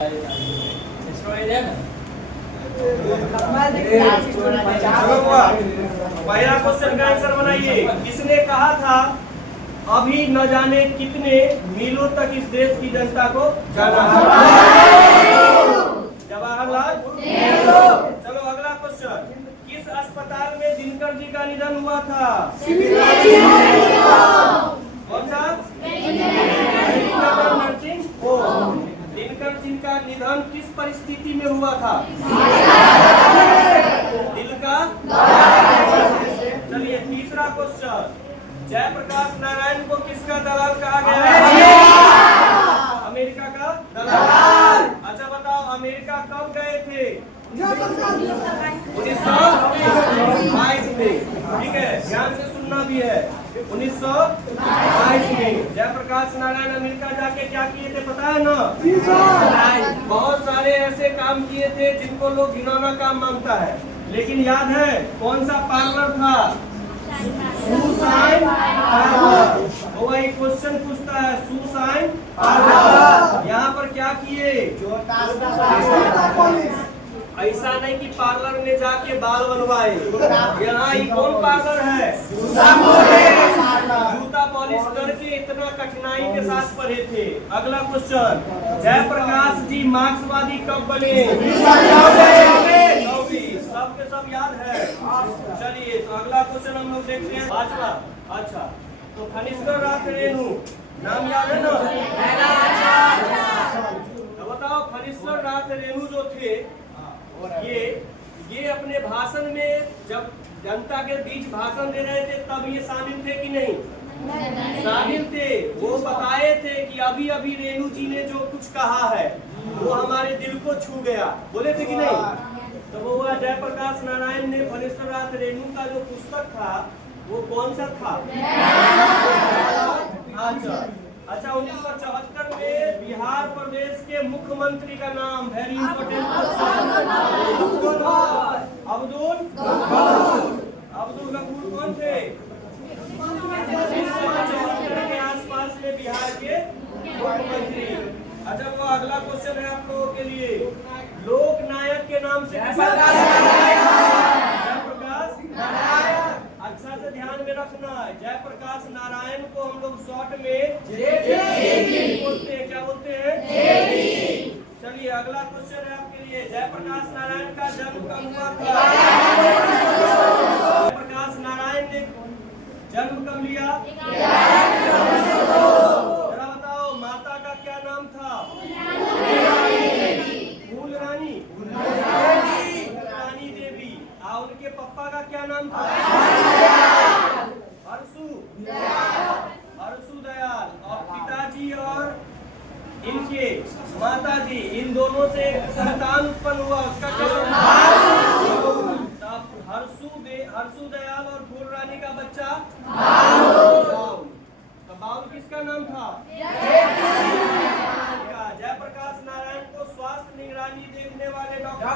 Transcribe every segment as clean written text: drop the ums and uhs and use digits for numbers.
पहला क्वेश्चन का आंसर बनाइए। किसने कहा था अभी न जाने कितने मीलों तक इस देश की जनता को जाना है? जवाहरलाल नेहरू। चलो अगला क्वेश्चन, किस अस्पताल में दिनकर जी का निधन हुआ था? कौन सा? Nursing home. दिनकर जी का निधन किस परिस्थिति में हुआ था? दिल का। चलिए तीसरा क्वेश्चन, जयप्रकाश नारायण को किसका दलाल कहा गया है? अमेरिका का दलाल। अच्छा बताओ, अमेरिका कब गए थे? 1922 में। ठीक है, ध्यान से सुनना भी है। 1922 में जयप्रकाश नारायण अमेरिका जाके क्या किए थे पता है ना? बहुत सारे ऐसे काम किए थे जिनको लोग घिनौना काम मानता है, लेकिन याद है कौन सा पार्लर था? सुसाइन पार्लर। वो एक क्वेश्चन पूछता है, सुसाइन पार्लर यहाँ पर क्या किए? ऐसा नहीं कि पार्लर में जाके बाल बनवाए। यहाँ ये कौन पार्लर है? जूता पॉलिश करके इतना कठिनाई के साथ पढ़े थे। अगला क्वेश्चन, जयप्रकाश जी मार्क्सवादी कब बने? सबके सब याद है। चलिए तो अगला क्वेश्चन हम लोग देखते हैं, पांचवा। अच्छा तो फणीश्वर नाथ रेणु नाम याद है ना? तो बताओ, फणीश्वर नाथ रेणु जो थे ये अपने भाषण में जब जनता के बीच भाषण दे रहे थे तब ये शामिल थे कि नहीं? शामिल थे। वो बताए थे कि अभी अभी रेणु जी ने जो कुछ कहा है वो हमारे दिल को छू गया, बोले थे कि नहीं? तो वो हुआ जयप्रकाश नारायण ने फणीश्वर नाथ रेणु का जो पुस्तक था वो कौन सा था? अच्छा 1974 में बिहार प्रदेश के मुख्यमंत्री का नाम, very important question, Abdul Ghafoor कौन थे? 1974 के आसपास में बिहार के मुख्यमंत्री। अच्छा वो अगला क्वेश्चन है आप लोगों के लिए, लोक नायक के नाम से जयप्रकाश नारायण। अच्छा से ध्यान में रखना है, जयप्रकाश नारायण को हम लोग शॉर्ट में बोलते हैं। क्या बोलते हैं? चलिए अगला क्वेश्चन है आपके लिए, जयप्रकाश नारायण का जन्म कब हुआ था? जयप्रकाश नारायण ने जन्म कब लिया? जरा बताओ, माता का क्या नाम था? फूल रानी देवी। उनके पापा का क्या नाम था? हर्षु दयाल। और पिताजी और इनके माताजी, इन दोनों से संतान उत्पन्न हुआ, उसका क्या नाम? हर्षु दयाल और फूल रानी का बच्चा बाउल। तो बाउल किसका नाम था? जयप्रकाश नारायण को स्वास्थ्य निगरानी देखने वाले डॉक्टर।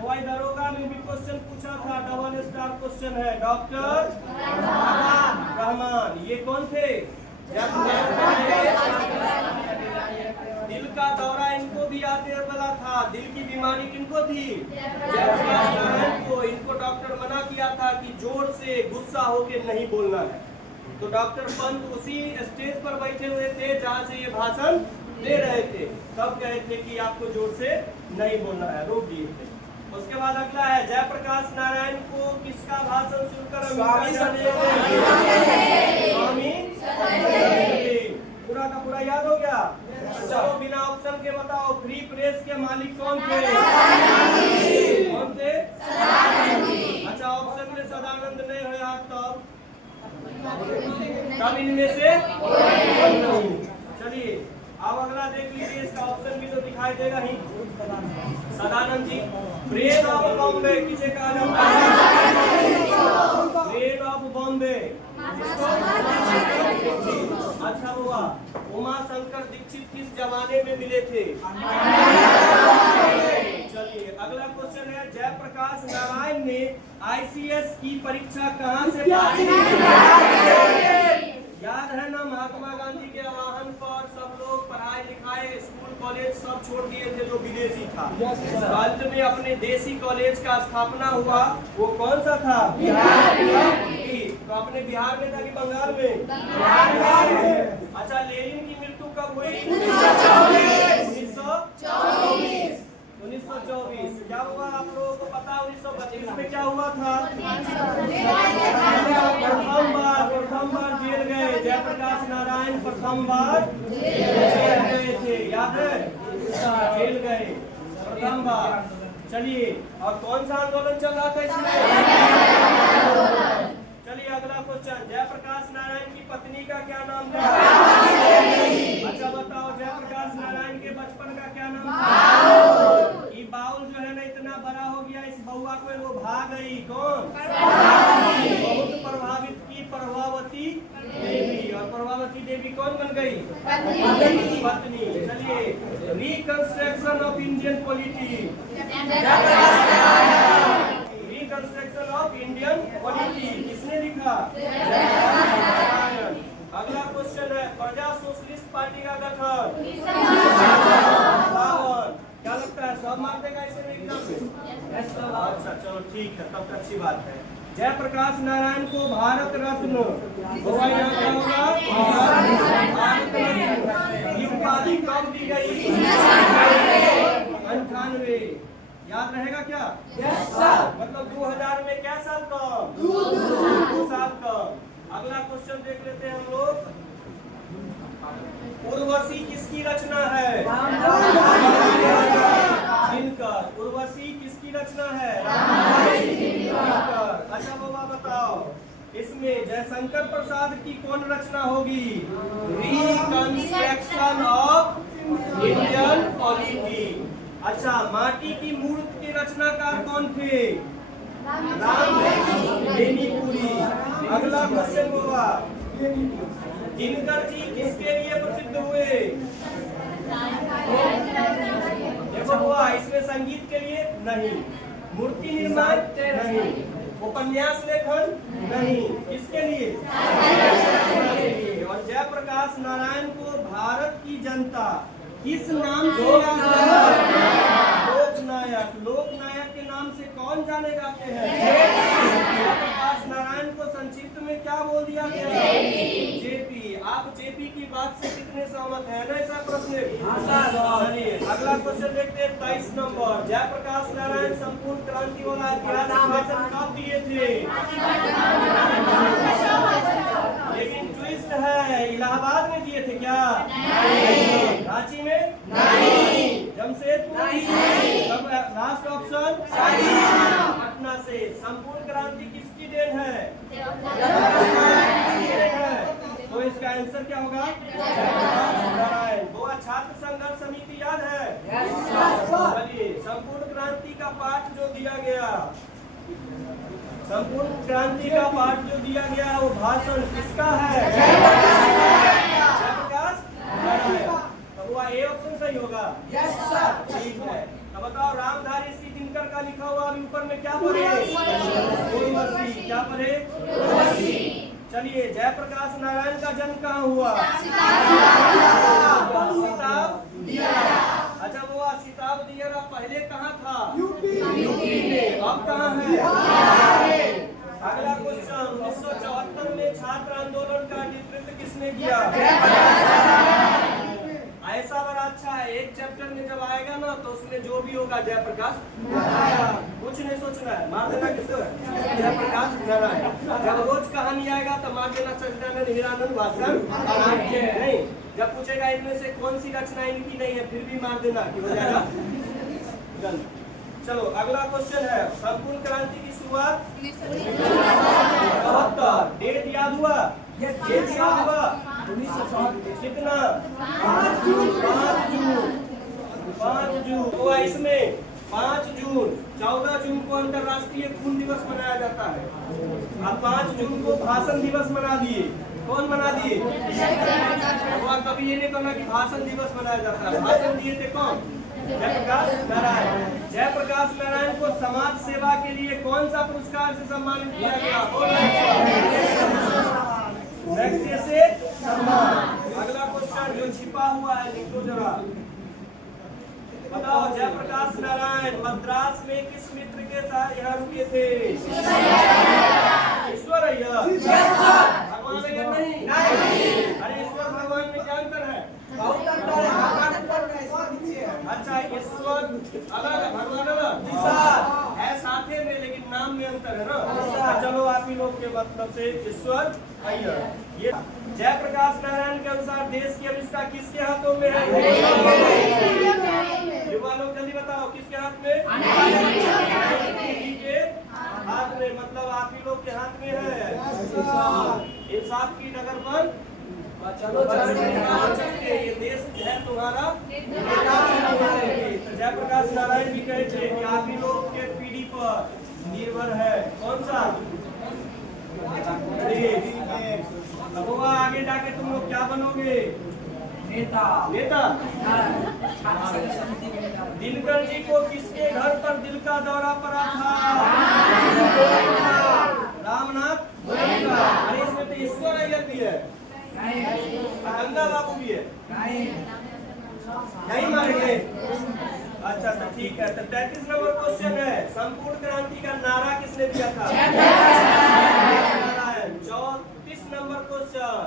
हवाई दरोगा में भी क्वेश्चन पूछा था, डबल स्टार क्वेश्चन है, डॉक्टर रहमान। ये कौन थे? दिल का दौरा इनको भी आते वाला था। दिल की बीमारी किनको थी? जयप्रकाश नारायण को। इनको डॉक्टर मना किया था कि जोर से गुस्सा होके नहीं बोलना है। तो डॉक्टर पंत उसी स्टेज पर बैठे हुए थे जहाँ से ये भाषण दे रहे थे, तब कहे थे कि आपको जोर से नहीं बोलना है, रोक दिए थे। उसके बाद अगला है, जयप्रकाश नारायण को किसका भाषण सुनकर स्वामी पूरा का पूरा याद हो गया? चलो बिना ऑप्शन के बताओ, फ्री प्रेस के मालिक कौन थे? कौन थे? अच्छा ऑप्शन में सदानंद नहीं हो याद, तब इनमें से चलिए अब अगला देख लीजिए, इसका ऑप्शन भी तो दिखाई देगा ही। सदानंद जी। ब्रेन ऑफ बॉम्बे किसे कहा जाता है? Brain of Bombay. अच्छा हुआ, उमा शंकर दीक्षित किस जमाने में मिले थे? चलिए अगला क्वेश्चन है, जयप्रकाश नारायण ने ICS की परीक्षा कहाँ से पास की? याद है ना, महात्मा गांधी के आह्वान पर सब लोग पढ़ाई लिखाई था। ट्वेल्थ में अपने देसी कॉलेज का स्थापना हुआ, वो कौन सा था? तो अपने बिहार में था कि बंगाल में? अच्छा, लेनिन की मृत्यु कब हुई? 1924। क्या हुआ आप लोगों को पता? 1932 में क्या हुआ था? प्रथम बार जेल गए जयप्रकाश नारायण, प्रथम बार जेल गए थे, याद है? जेल गए प्रथम बार। चलिए, और कौन सा आंदोलन चल रहा था इसमें? चलिए अगला क्वेश्चन, जयप्रकाश नारायण की पत्नी का क्या नाम था? अच्छा बताओ, जयप्रकाश नारायण के बचपन का क्या नाम था? ये बाउल जो है ना इतना बड़ा हो गया, इस बउआ को वो भाग गई। कौन? बहुत प्रभावित की प्रभावती देवी। और प्रभावती देवी कौन बन गई? पत्नी। चलिए, reconstruction of Indian polity. Reconstruction of Indian polity किसने लिखा? अगला क्वेश्चन है, प्रजा सोशलिस्ट पार्टी का गठन। क्या लगता है सब मार देगा इसे एग्जाम में? अच्छा चलो ठीक है, तब तो अच्छी बात है। जयप्रकाश नारायण को भारत रत्न होगा, यहाँ क्या होगा? भारत रत्न। ये उपाधि कब दी गई? 98। याद रहेगा क्या? मतलब 2000 में क्या साल कम? 2 साल कम। अगला क्वेश्चन देख लेते हैं हम लोग। उर्वशी किसकी रचना है? दिनकर। उर्वशी किसकी रचना है? दिनकर। अच्छा बाबा बताओ, इसमें जयशंकर प्रसाद की कौन रचना होगी? Reconstruction of Indian polity. अच्छा, माटी की मूर्ति के रचनाकार कौन थे? बेनीपुरी। अगला क्वेश्चन होगा, दिनकर जी किसके लिए प्रसिद्ध हुए? देखो हुआ, इसमें संगीत के लिए नहीं, मूर्ति निर्माण नहीं, उपन्यास लेखन नहीं, किसके लिए? और जयप्रकाश नारायण को भारत की जनता किस नाम से याद है? लोकनायक। लोकनायक के नाम से कौन जाने जाते हैं? जयप्रकाश नारायण को संक्षिप्त में क्या बोल दिया गया? जेपी। आप जेपी की बात से कितने सहमत हैं? ना ऐसा प्रश्न। चलिए अगला क्वेश्चन देखते हैं, 23 नंबर। जयप्रकाश नारायण संपूर्ण क्रांति वाला ऐतिहासिक भाषण कब दिए थे? लेकिन ट्विस्ट है, इलाहाबाद में दिए थे क्या? रांची में नहीं, जमशेदपुर नहीं, लास्ट ऑप्शन पटना से। संपूर्ण क्रांति किसकी देन है? तो इसका आंसर क्या होगा? नारायण। गोवा छात्र संघर्ष समिति याद है? चलिए, संपूर्ण क्रांति का पाठ जो दिया गया, संपूर्ण क्रांति का पाठ जो दिया गया वो भाषण किसका है? जयप्रकाश नारायण। हुआ ए ऑप्शन सही होगा? Yes sir. ठीक है, अब बताओ, रामधारी सिंह दिनकर का लिखा हुआ अभी ऊपर में क्या पढ़े? उर्वशी। क्या पढ़े? उर्वशी। चलिए, जयप्रकाश नारायण का जन्म कहाँ हुआ? सिताब दियारा। अच्छा वो सिताब दियारा पहले कहाँ था? यूपी में। अब कहाँ है? अगला क्वेश्चन, 1974 में छात्र आंदोलन का नेतृत्व किसने किया? ऐसा बड़ा अच्छा है, एक चैप्टर में जब आएगा ना तो उसमें जो भी होगा जयप्रकाश नारायण, कुछ नहीं सोचना है, मार देना किसको? जयप्रकाश नारायण। जब रोज कहानी आएगा तो मार देना सच्चिदानंद हीरानंद भाषण नहीं। जब पूछेगा इनमें से कौन सी रचना इनकी नहीं है, फिर भी मार देना कि हो जाएगा गलत। चलो अगला क्वेश्चन है, संपूर्ण क्रांति की शुरुआत 1972। डेट याद हुआ? डेट याद हुआ? 1907। कितना? 5 जून। तो इसमें 5 जून, 14 जून को अंतर्राष्ट्रीय खून दिवस मनाया जाता है। अब 5 जून को भाषण दिवस मना दिए। कौन मना दिए? कभी ये नहीं कहना कि भाषण दिवस मनाया जाता है। भाषण दिए थे कौन? जयप्रकाश नारायण। जयप्रकाश नारायण को समाज सेवा के लिए कौन सा पुरस्कार से सम्मानित किया गया? से सम्मान। अगला क्वेश्चन जो छिपा हुआ है लिखो जरा। बताओ जयप्रकाश नारायण मद्रास में किस मित्र के साथ यहाँ रुके थे? ईश्वर अय्यर। भगवान अय्यर नहीं? अरे ईश्वर भगवान में क्या अंतर है? अच्छा ईश्वर अलग है, भगवान अलग है, साथे में लेकिन नाम में अंतर है ना। चलो आप ही लोग के मतलब से ईश्वर अय्यर। ये जयप्रकाश नारायण के अनुसार देश की अविष्कार किसके हाथों में है? युवा लोग जल्दी बताओ किसके हाथ में? के हाथ में, मतलब आप ही लोग के हाथ में है। इंसाफ की डगर पर चलो चलते, ये देश है तुम्हारा। तो जयप्रकाश नारायण भी कहे थे कि आप ही लोग के पीढ़ी पर निर्भर है कौन सा देश। अब वो आगे जाके तुम लोग क्या बनोगे? नेता। नेता। दिनकर जी को किसके घर पर दिल का दौरा पड़ा था? रामनाथ। अरे इसमें तो ईश्वर अय्यर भी है, गंगा बाबू भी है, नहीं मानेंगे? अच्छा तो ठीक है। तो 33 नंबर क्वेश्चन है, संपूर्ण क्रांति का नारा किसने दिया था? नारायण। 34 नंबर क्वेश्चन,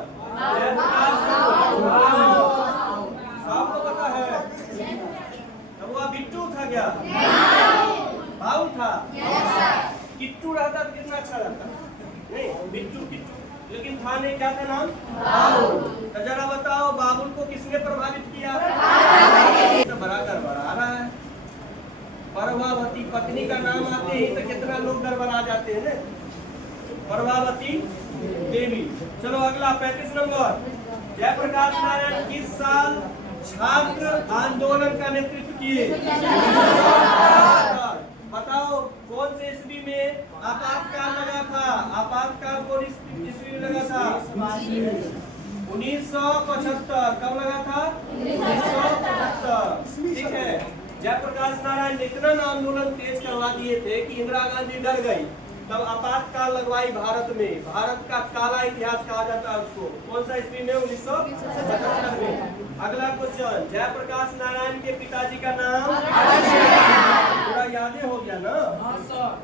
सबको पता है? तो वो बिट्टू था क्या? भाऊ था? किट्टू रहता तो कितना अच्छा रहता? नहीं, बिट्टू किट्टू, लेकिन था नहीं, क्या था नाम? बाबुल। तो जरा बताओ बाबुल को किसने प्रभावित किया? तो बड़ा गड़बड़ा रहा है। प्रभावती पत्नी का नाम आते ही तो कितना लोग गड़बड़ा जाते हैं ना। प्रभावती देवी। चलो अगला 35 नंबर, जयप्रकाश नारायण किस साल छात्र आंदोलन का नेतृत्व किए? बताओ कौन से ईस्वी में आपातकाल लगा था? आपातकाल कौन ईस्वी में लगा था? 1975। कब लगा था? 1975। ठीक है। जयप्रकाश नारायण ने इतना आंदोलन तेज करवा दिए थे कि इंदिरा गांधी डर गई, तब आपातकाल लगवाई भारत में। भारत का काला इतिहास कहा जाता है उसको। कौन सा ईस्वी में? 1975 में। अगला क्वेश्चन, जयप्रकाश नारायण के पिताजी का नाम? पूरा यादें हो गया ना?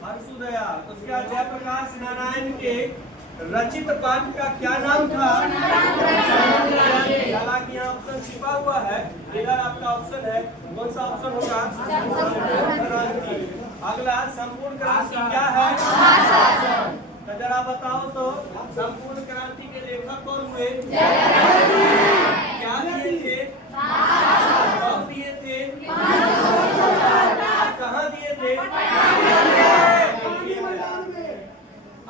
हर्षुदयाल। उसके बाद जयप्रकाश नारायण के रचित पाठ का क्या नाम था? हालांकि यहाँ ऑप्शन छिपा हुआ है, इधर आपका ऑप्शन है, कौन सा ऑप्शन होगा? क्रांति। अगला संपूर्ण क्रांति क्या है? तो जरा बताओ तो संपूर्ण क्रांति के लेखक कौन हुए? क्या दिए थे? कब दिए थे? कहाँ दिए थे?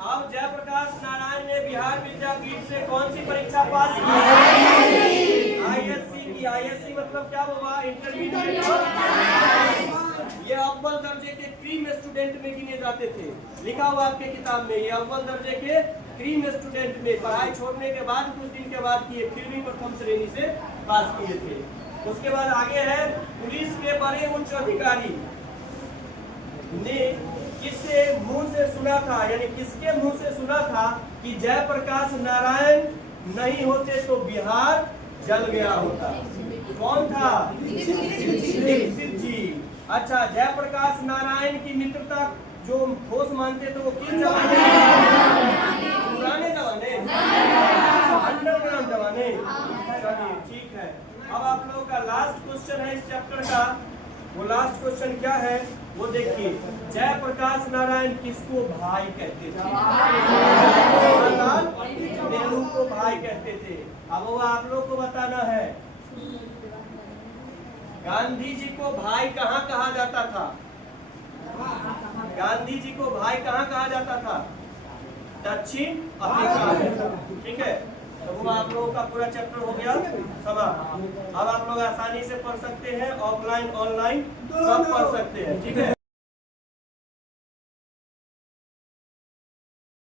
अब जयप्रकाश नारायण ने बिहार विद्यापीठ से कौन सी परीक्षा पास की? आईएससी की। आईएससी मतलब क्या हुआ? इंटरमीडिएट। ये अव्वल दर्जे के क्रीम स्टूडेंट में गिने जाते थे, लिखा हुआ आपके किताब में। ये अव्वल दर्जे के क्रीम स्टूडेंट में पढ़ाई छोड़ने के बाद कुछ दिन के बाद किए, फिर भी प्रथम श्रेणी से पास किए थे। उसके बाद आगे है, पुलिस के बड़े उच्च अधिकारी ने किससे मुंह से सुना था, यानी किसके मुंह से सुना था कि जयप्रकाश नारायण नहीं होते तो बिहार जल गया होता? कौन था? दीक्षित जी। अच्छा, जयप्रकाश नारायण की मित्रता जो ठोस मानते थे वो किस जमाने? पुराने जमाने, अंडरग्राउंड जमाने। चलिए ठीक है। अब आप लोगों का लास्ट क्वेश्चन है इस चैप्टर का। वो लास्ट क्वेश्चन क्या है वो देखिए, जयप्रकाश नारायण किसको भाई कहते थे? जवाहरलाल नेहरू को भाई कहते थे। अब वो आप लोग को बताना है, गांधी जी को भाई कहाँ कहा जाता था? गांधी जी को भाई कहाँ कहा जाता था? दक्षिण अफ्रीका में। ठीक है, तो वो आप लोगों का पूरा चैप्टर हो गया समाप्त। अब आप लोग आसानी से पढ़ सकते हैं, ऑफलाइन ऑनलाइन सब पढ़ सकते हैं। ठीक है।